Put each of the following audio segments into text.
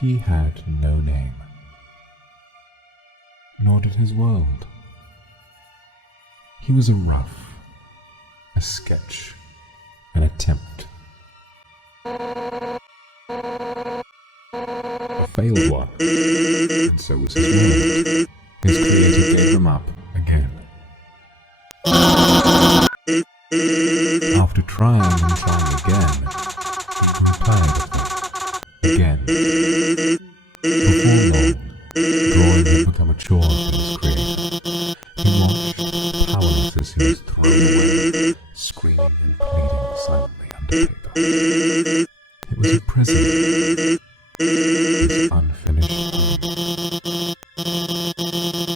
He had no name, nor did his world. He was a rough, a sketch, an attempt. A failed one, and so was his world. His creator gave him up again. After trying and trying again, he grew tired of it. Again. Before long, drawing had become a chore for his creator. He watched, powerless as he was thrown away, screaming and pleading silently under paper. It was a prison. His unfinished poem.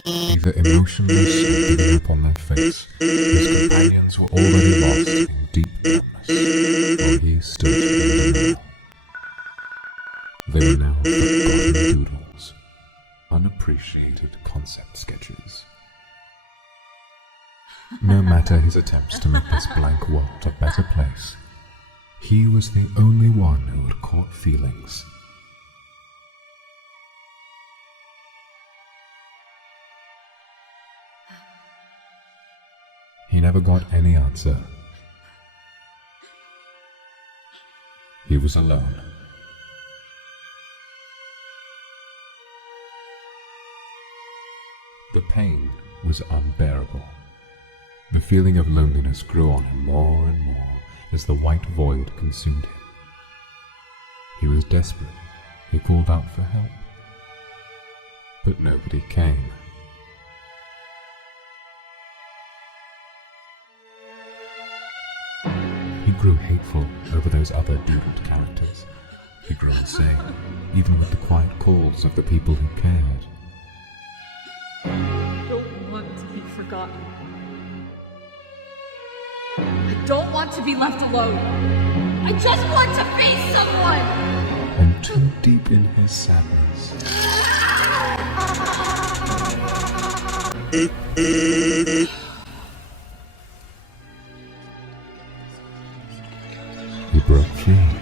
Either emotionless or giving up on their fates, his companions were already lost in deep darkness, while he stood in the middle. They were now forgotten doodles, unappreciated concept sketches. No matter his attempts to make this blank world a better place, he was the only one who had caught feelings. He never got any answer. He was alone. The pain was unbearable. The feeling of loneliness grew on him more and more as the white void consumed him. He was desperate. He called out for help. But nobody came. He grew hateful over those other doodled characters. He grew insane, even with the quiet calls of the people who cared. I don't want to be forgotten. I don't want to be left alone. I just want to face someone! And too deep in his sadness, he broke free.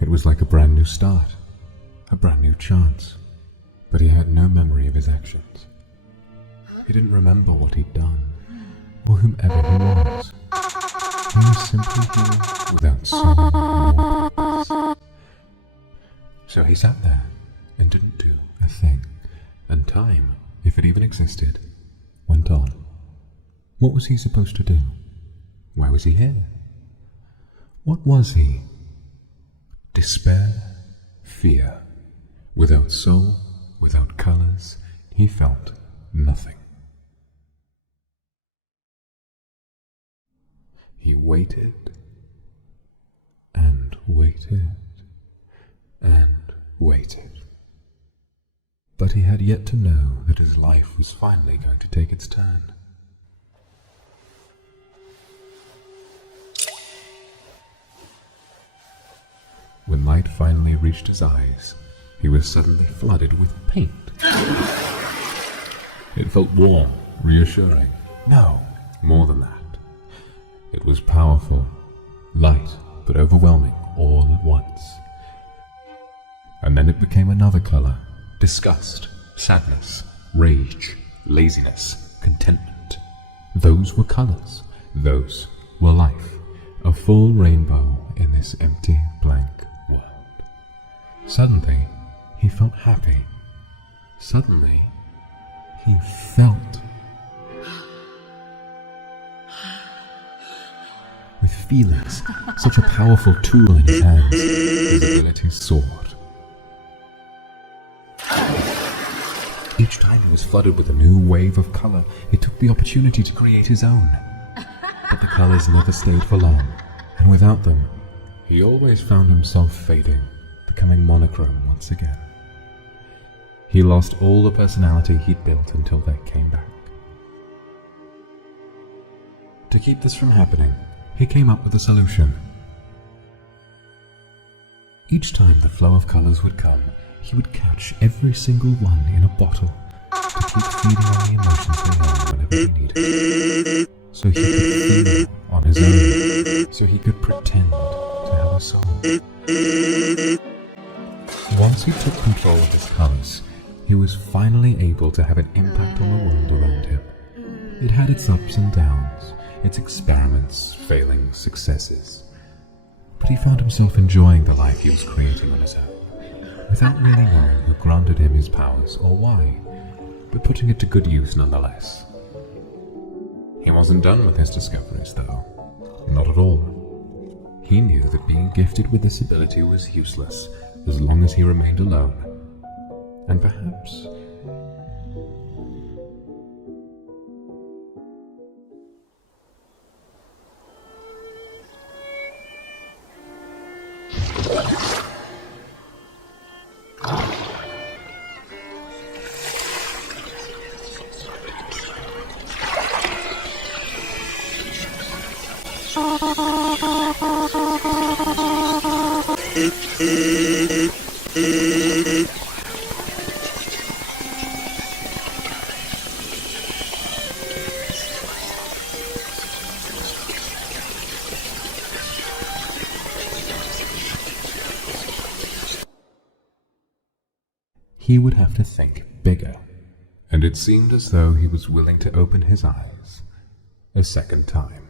It was like a brand new start, a brand new chance, but he had no memory of his actions. He didn't remember what he'd done, or whomever he was. He was simply here without soul or purpose. So he sat there and didn't do a thing, and time, if it even existed, went on. What was he supposed to do? Why was he here? What was he? Despair, fear. Without soul, without colors, he felt nothing. He waited, and waited, and waited. But he had yet to know that his life was finally going to take its turn. When light finally reached his eyes, he was suddenly flooded with paint. It felt warm, reassuring. No, more than that. It was powerful, light, but overwhelming all at once. And then it became another color: disgust, sadness, rage, laziness, contentment. Those were colors. Those were life. A full rainbow in this empty, blank world. Suddenly, he felt happy. Suddenly, he felt. With feelings, such a powerful tool in his hands, his abilities soared. Each time he was flooded with a new wave of color, he took the opportunity to create his own. But the colors never stayed for long, and without them, he always found himself fading, becoming monochrome once again. He lost all the personality he'd built until they came back. To keep this from happening, he came up with a solution. Each time the flow of colors would come, he would catch every single one in a bottle to keep feeding on the emotions they had whenever he needed. So he could feel on his own, so he could pretend to have a soul. Once he took control of his colors, he was finally able to have an impact on the world around him. It had its ups and downs, its experiments, failings, successes. But he found himself enjoying the life he was creating on his own, without really knowing who granted him his powers or why, but putting it to good use nonetheless. He wasn't done with his discoveries, though. Not at all. He knew that being gifted with this ability was useless as long as he remained alone. And perhaps he would have to think bigger, and it seemed as though he was willing to open his eyes a second time.